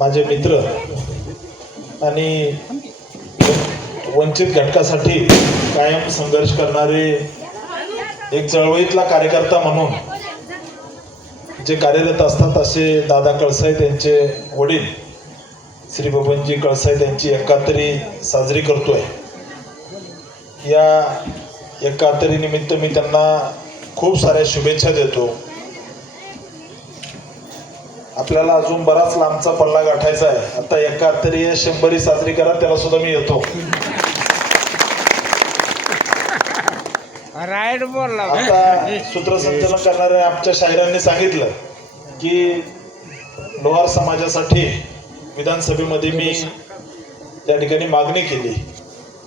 माझे मित्र आणि वंचित घटकासाठी कायम संघर्ष करणारे एक चळवळीतला कार्यकर्ता म्हणून जे कार्यरत असतात असे दादा कळसाई त्यांचे वडील श्री बबनजी कळसाई त्यांची एकाहत्तरी साजरी करतोय। या एकाहत्तरी निमित्त मी त्यांना खूप साऱ्या शुभेच्छा देतो। आपल्याला अजून बराच लांबचा पल्ला गाठायचा आहे। आता एकाहत्तरी 100 साजरी करा, त्याला सुद्धा मी येतो। राईट बोलला। आता सूत्रसंचालन करणाऱ्या आमच्या शाहिरांनी सांगितलं की लोहार समाजासाठी विधानसभेमध्ये मी त्या ठिकाणी मागणी केली,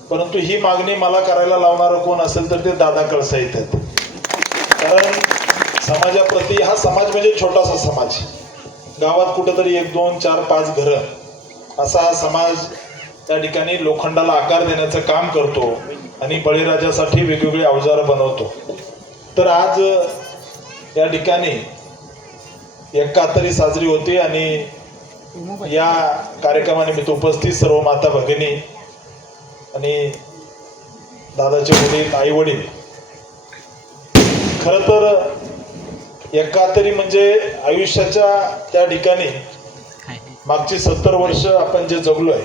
परंतु ही मागणी मला करायला लावणारं कोण असेल तर ते दादा कळसाई आहेत। कारण समाजाप्रती हा समाज म्हणजे छोटासा समाज, गावात कुठंतरी 1 2 4 5 घरं असा हा समाज त्या ठिकाणी लोखंडाला आकार देण्याचं काम करतो आणि बळीराजासाठी वेगवेगळे अवजार बनवतो। तर आज या ठिकाणी एकाहत्तरी साजरी होती आणि या कार्यक्रमानिमित्त उपस्थित सर्व माता भगिनी आणि दादाचे वडील आई वडील, खरं तर एकाहत्तरी म्हणजे आयुष्याच्या त्या ठिकाणी मागची 70 वर्ष आपण जे जगलोय,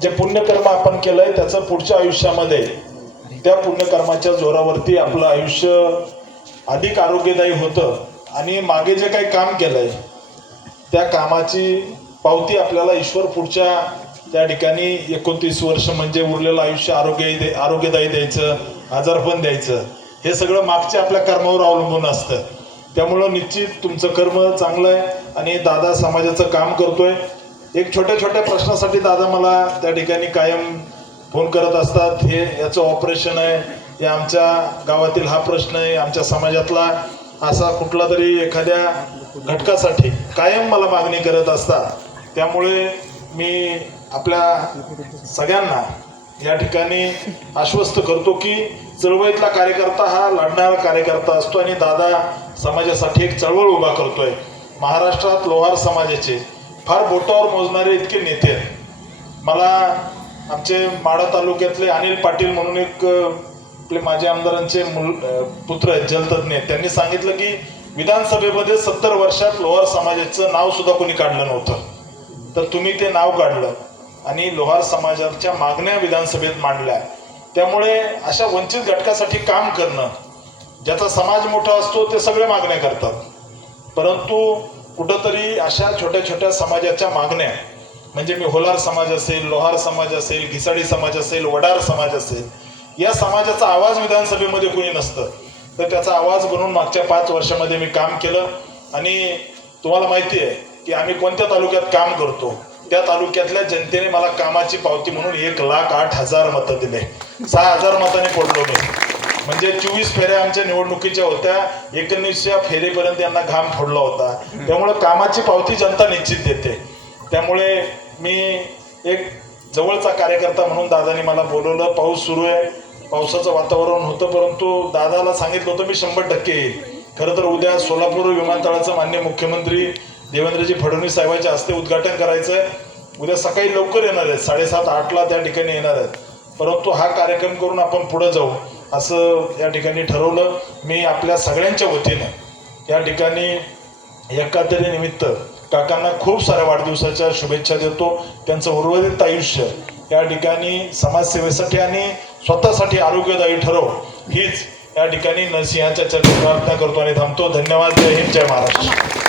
जे पुण्यकर्म आपण केलंय त्याचं पुढच्या आयुष्यामध्ये त्या पुण्यकर्माच्या जोरावरती आपलं आयुष्य अधिक आरोग्यदायी होतं आणि मागे जे काही काम केलंय त्या कामाची पावती आपल्याला ईश्वर पुढच्या त्या ठिकाणी 29 वर्ष म्हणजे उरलेलं आयुष्य आरोग्यदायी द्यायचं, आजारपण द्यायचं, हे सगळं मागच्या आपल्या कर्मावर अवलंबून असतं। त्यामुळं निश्चित तुमचं कर्म चांगलं आहे आणि दादा समाजाचं काम करतोय। एक छोट्या छोट्या प्रश्नासाठी दादा मला त्या ठिकाणी कायम फोन करत असतात। हे याचं ऑपरेशन आहे, हे आमच्या गावातील हा प्रश्न आहे, आमच्या समाजातला असा कुठला तरी एखाद्या घटकासाठी कायम मला मागणी करत असतात। त्यामुळे मी आपल्या सगळ्यांना या ठिकाणी आश्वस्त करतो की चळवळीतला कार्यकर्ता हा लढणारा कार्यकर्ता असतो आणि दादा समाजासाठी एक चळवळ उभा करतोय। महाराष्ट्रात लोहार समाजाचे फार बोटावर मोजणारे इतके नेते आहेत। मला आमचे माढा तालुक्यातले अनिल पाटील म्हणून एक आपले माजी आमदारांचे पुत्र आहेत, जलतज्ञ, त्यांनी सांगितलं की विधानसभेमध्ये 70 वर्षात लोहार समाजाचं नाव सुद्धा कोणी काढलं नव्हतं, तर तुम्ही ते नाव काढलं आणि लोहार समाजाच्या मागण्या विधानसभेत मांडल्या। त्यामुळे अशा वंचित घटकासाठी काम करणं, ज्याचा समाज मोठा असतो ते सगळे मागण्या करतात, परंतु कुठंतरी अशा छोट्या छोट्या समाजाच्या मागण्या म्हणजे मी होलार समाज असेल, लोहार समाज असेल, घिसाडी समाज असेल, वडार समाज असेल, या समाजाचा आवाज विधानसभेमध्ये कोणी नसतं, तर त्याचा आवाज बनवून मागच्या 5 वर्षामध्ये मी काम केलं। आणि तुम्हाला माहिती आहे की आम्ही कोणत्या तालुक्यात काम करतो, त्या तालुक्यातल्या जनतेने मला कामाची पावती म्हणून 1,08,000 मतं दिले। 6,000 मतांनी पडलो मी, म्हणजे 24 फेऱ्या आमच्या निवडणुकीच्या होत्या, 19व्या फेरीपर्यंत यांना घाम फोडला होता। त्यामुळे कामाची पावती जनता निश्चित देते। त्यामुळे मी एक जवळचा कार्यकर्ता म्हणून दादानी मला बोलवलं। पाऊस सुरू आहे, पावसाचं वातावरण होतं, परंतु दादाला सांगितलं होतं मी 100% येईल। खरं तर उद्या सोलापूर विमानतळाचं माननीय मुख्यमंत्री देवेंद्रजी फडणवीस साहेबांच्या हस्ते उद्घाटन करायचं आहे। उद्या सकाळी लवकर येणार आहेत, 7:30-8ला त्या ठिकाणी येणार आहेत, परंतु हा कार्यक्रम करून आपण पुढे जाऊ असं या ठिकाणी ठरवलं। मी आपल्या सगळ्यांच्या वतीनं या ठिकाणी एकाहत्तरी निमित्त काकांना खूप साऱ्या वाढदिवसाच्या शुभेच्छा देतो। त्यांचं उर्वरित आयुष्य या ठिकाणी समाजसेवेसाठी आणि स्वतःसाठी आरोग्यदायी ठरव, हीच या ठिकाणी नरसिंहाच्या चरणी प्रार्थना करतो आणि थांबतो। धन्यवाद। जय हिंद, जय महाराष्ट्र।